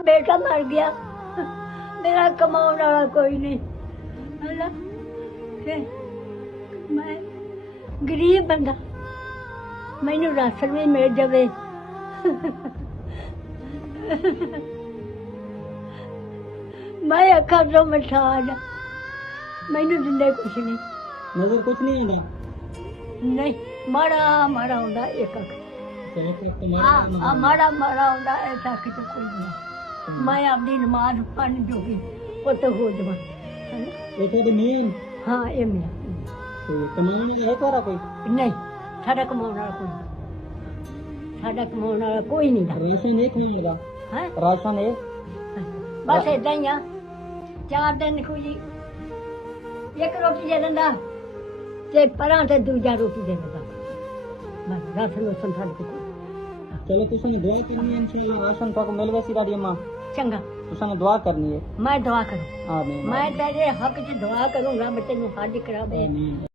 बेटा मर गया, मेरा कमाने वाला कोई नहीं है ना। फिर मैं गरीब बंदा, मैनू राशन भी मिल जाए। मैं अखा तो मठान, मैनू दिंदे कुछ नहीं। नजर कुछ नहीं आंदा? नहीं, माड़ा माड़ा होंदा एक अख। हाँ, माड़ा माड़ा होंदा इस अख च कोई नहीं। मैं अपनी नमाज पढ़ जोगी वो तो हो जावा है ना। ਇਹ ਤੁਹਾਡੀ ਮੇਨ हाँ ये मेरा ਤੇ ਕਮਾਉਣ ਨੂੰ ਹੈ ਤੁਹਾਡਾ ਕੋਈ? नहीं, साडा कमाने वाला कोई नहीं, साडा कमाने वाला कोई नहीं दा ਰਾਸ਼ਨ ਇਹ ਖਾਣ ਦਾ? है। ਰਾਸ਼ਨ ਇਹ बस इदा ही आ, 4 दिन कोई एक रोटी दे दिंदा ते परां ते दूजा रोटी दे दिंदा, बस राशन उसन साडे कोल। ਚਲੋ ਤੁਸੀਂ ਦੁਆ ਕਰਨੀ ਹੈ ਇਨਸ਼ਾਅੱਲਾ ਰਾਸ਼ਨ ਤੱਕ ਮਿਲ ਵੈਸੀ ਤੁਹਾਡੀ ਅੰਮਾ चंगा, ਤੁਸੀਂ ਦੁਆ ਕਰਨੀ ਹੈ। मैं दुआ करूं, ਆਮੀਨ मैं तेरे हक च दुआ करूंगा, बच्चे नु हज करा दे। आमीन।